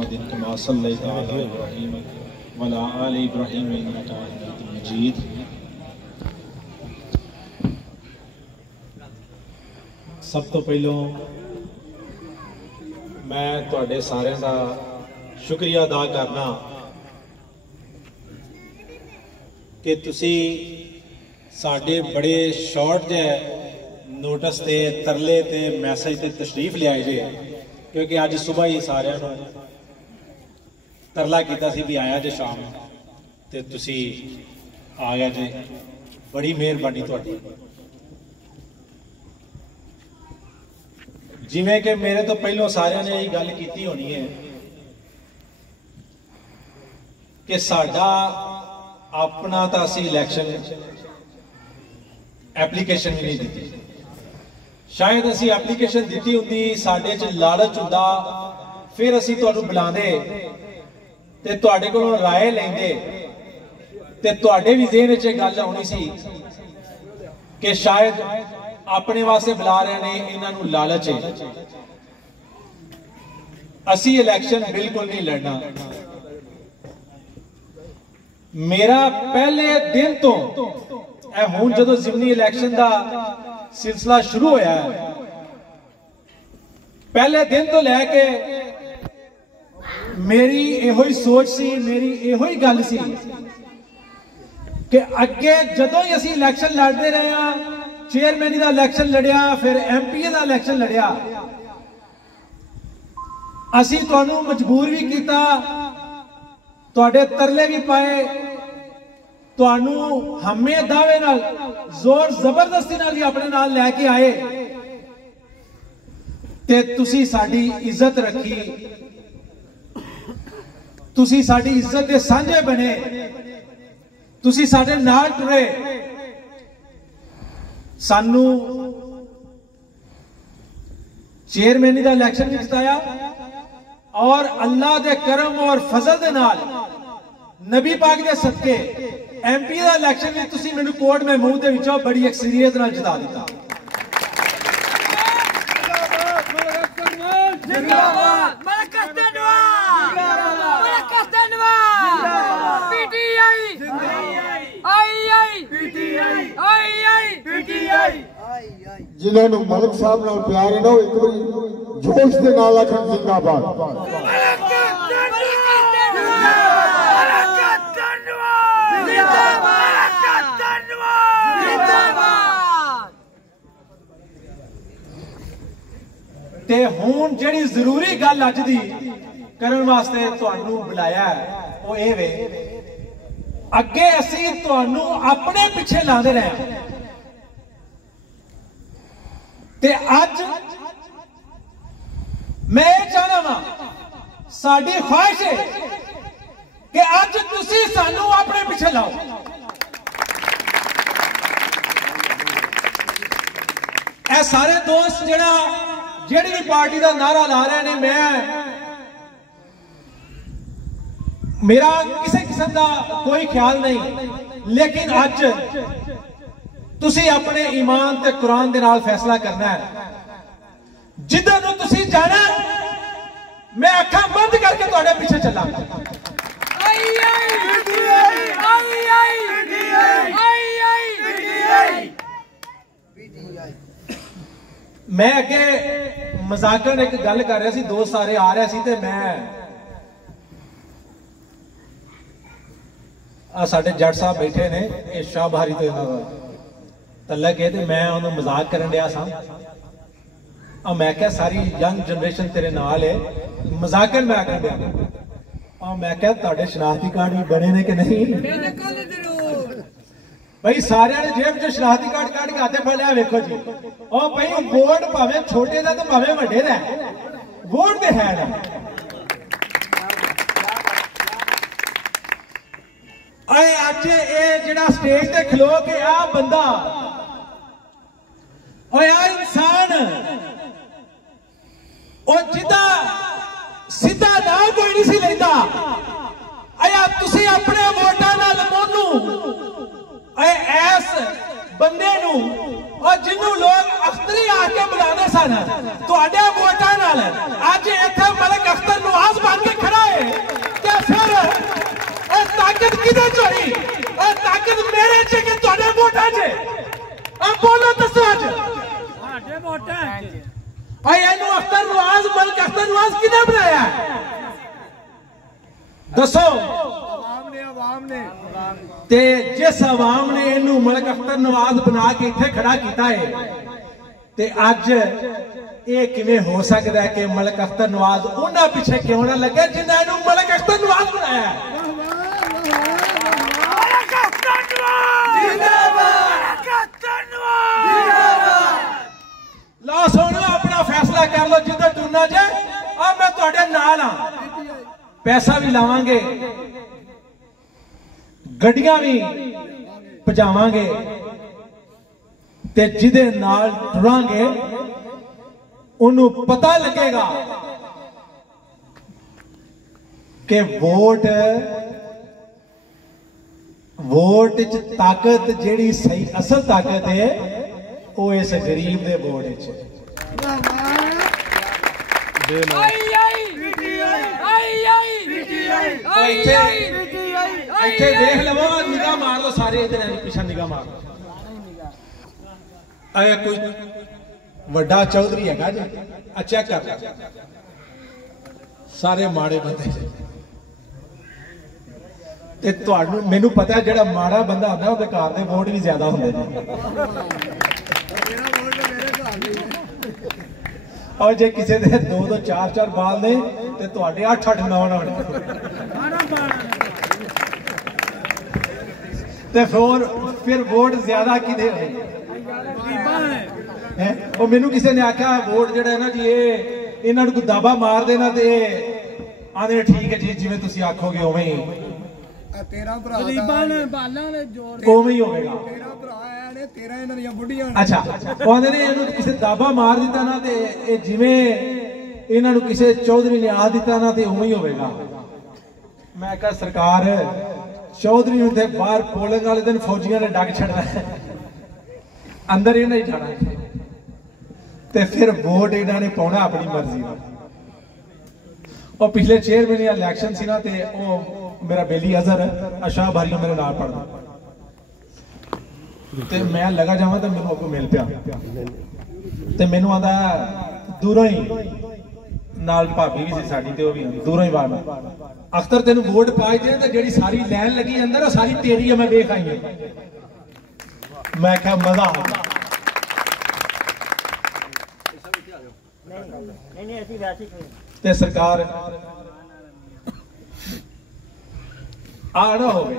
मुहम्मदिन कमा सल्लैता अला इब्राहीम व अला आलि इब्राहीम इन्नका हमीदुम मजीद। सब तो पहलों मैं तुहाडे सारे दा शुक्रिया अदा करना कि तुसी साडे बड़े शॉर्ट जे नोटिस ते तरले ते मैसेज ते तशरीफ ले आए जे, क्योंकि अज सुबह ही सारे तरला किया सी भी आया जे शाम ते तुसी आ गए जे, बड़ी मेहरबानी तुहाडी। जिवें कि मेरे तो पहलों सारे ने यही गल की होनी है कि साडा अपना तो असी इलैक्शन एप्लीकेशन भी नहीं दी, शायद असी एप्लीकेशन दी होंगी, साडे च लालच हुंदा, फिर असी तुहानूं बुलांदे ते तुहाडे कोलों राय लैंदे ते तुहाडे भी ज़हन च गल आउणी सी कि शायद अपने वास्ते बुला रहे ने, इन्हां नूं लालच है। असी इलैक्शन बिल्कुल नहीं लड़ना। मेरा पहले दिन तो हुण जदों ज़िमनी इलैक्शन का सिलसिला शुरू होया है, पहले दिन तो लैके मेरी इहो ही सोच सी, मेरी इहो ही गल सी कि अगे जदों ही असीं इलैक्शन लड़ते रहे हैं, चेयरमैन का इलैक्शन लड़िया, फिर MP का इलैक्शन लड़िया, असीं तुहानूं मजबूर भी किया, तुहाडे तरले भी पाए, तुहानूं हमे दावे नाल जोर जबरदस्ती नाल ही अपने नाल लैके आए ते तुसी साडी इज्जत रखी, तुसी साडी इज्जत दे सांझे बने, तुसी साडे नाल टुरे, सानू चेयरमैनी का इलैक्शन भी जिताया और अल्लाह दे करम और फजल दे नाल नबी पाक दे सदके MP का इलैक्शन भी तुसी मैनूं कोट महमूद दे विचों बड़ी अक्सरियत नाल जिता दिता। जिन्होंने मलिक साहब नाल प्यार है ना, एक बारी जोश के नाल आखन जिंदाबाद। ते हुण जिहड़ी जरूरी गल अज दी करन वास्ते तुहानूं बुलाया है वो ये वे, अगे असीं तुहानूं अपने पिछे लांदे रहे ते अज मैं चाहना वा, साडी ख्वाहिश है कि अज तुसीं सानूं अपने पिछे लाओ। ए सारे दोस्त जेड़ी भी पार्टी का नारा ला रहे हैं, मेरा किसी किस्म का कोई ख्याल नहीं, लेकिन अज तुसी अपने ईमान ते कुरान दे नाल फैसला करना है। जिधर नूं तुसी जाना मैं अखां बंद करके तुहाडे पीछे चला। मैं अगे मजाकन एक गल कर रहा सी, दोस्त सारे आ रहे सी ते मैं साडे जट साहब बैठे ने, ये शाह बहारी तो तलक है, तो मैं उन्होंने मजाक करन दिया सा, मैं क्या सारी यंग जनरेशन तेरे नाल है, मजाकन मैं कर दिया, मैं क्या तुहाडे शनाख्ती कार्ड भी बने ने कि नहीं? भाई सारे ने जेब च शनाख्ती कार्ड कट के हाथे फड़ लिया, वेखो जी, और भाई वोट भावे छोटे का तो भावे वड्डे दा, वोट तो है ना। अज ये जिहड़ा स्टेज ते खलो के आ बंदा, आ इंसान, और जिदा सीधा नाम कोई नहीं सी लेंदा, आया तुसी अपने वोटां नाल मोनू ऐस बंदे नू, और जिन्हों लोग अख्तरी आके बुलाने सन, तुहाडे वोटां नाल अज इत्थे मलिक अख्तर नवाज बन के खड़ा बोलो दसो अज ਸਾਡੇ ਵੋਟਾਂ भाई एनू अख्तर नवाज मलिक अख्तर नवाज किने बनाया दसो ਆਵਾਮ ਨੇ ते जिस आवाम ने इनू मलिक अख्तर नवाज बना के इत्थे खड़ा कीता है ते अज ये किवें हो सकता है कि मलिक अख्तर नवाज उन्हां पिछे क्यों ना लगे जिन्हां इनू मलिक अख्तर नवाज बनाया है ਮਲਕ ਅਖਤਰ ਨਵਾਜ਼ ਜਿੰਦਾਬਾਦ ਮਲਕ ਅਖਤਰ ਨਵਾਜ਼ ਜਿੰਦਾਬਾਦ लो सोनियो अपना फैसला कर लो जिधर टुरना जे अब मैं तुहाडे नाल हां पैसा भी लावांगे गड्डियां भी भजावांगे ते जिदे नाल टुरांगे उन्हों पता लगेगा कि वोट च ताकत जेड़ी सही असल ताकत है वो इस गरीब दे वोट च इत्थे देख लवो निगाह मार लो सारे इधर पीछे निगाह मार लो अरे कोई वड्डा चौधरी है जी चेक कर सारे माड़े बंदे ते तुहानू मैनू पता है जेड़ा माड़ा बंदा होंदा ओहदे घर दे वोट भी ज्यादा होंदे ने और जे किसी दे 2-2 4-4 बाल ने ते तुहाडे 8-8 9 होने ते फिर वोट ज्यादा किदे होए हैं वो मैनू किसी ने आख्या वोट जेड़ा है ना जी ये इन्हां नूं कोई दाबा मार देना ते आने ठीक है जी जिवें तुसीं आखोगे उवें ही ਤੇਰਾ ਭਰਾ ਗਰੀਬਾਂ ਨੇ ਬਾਲਾਂ ਨੇ ਜੋੜ उवें ही होवेगा ਤੇਰਾ ਭਰਾ ਆਇਆ ਨੇ ਤੇਰਾ ਇਹਨਾਂ ਦੀਆਂ ਬੁੱਢੀਆਂ अच्छा कहते ने इन्हू किसी दाबा मार दिता ना ते ये जिवें इन्हां नूं किसी चौधरी ने आ दिता ना ते उवें ही होवेगा मैं कहा सरकार चौधरी नूं ते बाहर पोलिंग वाले दिन फौजियां ने डग छड़ना अंदर इन्हें ही जाना ते फिर वोट इन्हां ने पाउणा अपनी मर्जी नाल और पिछले चेयरमैन इलेक्शन सी ना ते ओ मेरा बेली अजहर अशाह बारियों मेरे नाल पढ़दा ते मैं लगा जावां तो मैनू अगों मिल पिया ते मैनू आंदा दूरों ही नाल भाभी भी सी साडी ते ओ भी दूरों ही बार अख्तर तेनू वोट पाई दे ते जेड़ी सारी लाइन लगी अंदर ओ सारी तेरी है मैं वेख आई है मैं कहा मजा आ गया नहीं ऐसी वैसी ते सरकार आ ना होवे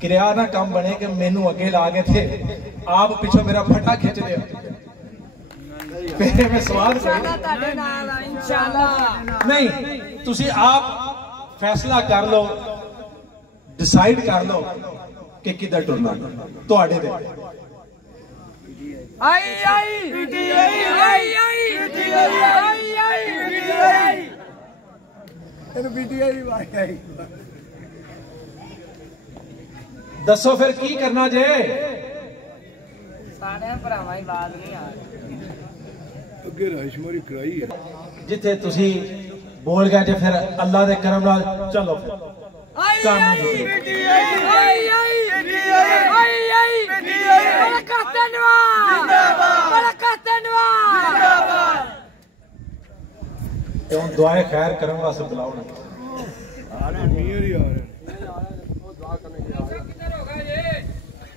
किरिया ना काम बने कि मैनू अगे ला के थे आप पिछो मेरा फटा खिंच दिया फिर मैं सवाल नहीं तुसी आप फैसला कर लो डिसाइड कर लो कि किधर टुरना तुहाडे ते आई आई पीटीआई आई आई पीटीआई आई आई पीटीआई तेरे पीटीआई आई आई दसो फिर की करना जे सारे भरावां ही बात नहीं आ ਅੱਗੇ ਰਾਸ਼ਮਾਰੀ ਕਰਾਈ ਹੈ जिथे तुसी बोल गए जे फिर अल्लाह दे करम नाल चलो आई आई पीटीआई आई आई पीटीआई आई आई पीटीआई मलक अख्तर नवाज जिंदाबाद मलक अख्तर नवाज जिंदाबाद क्यों दुआए खैर करम वास्ते बुलाओ ना ਨੀਅਰ ਹੀ ਆ ਰਿਹਾ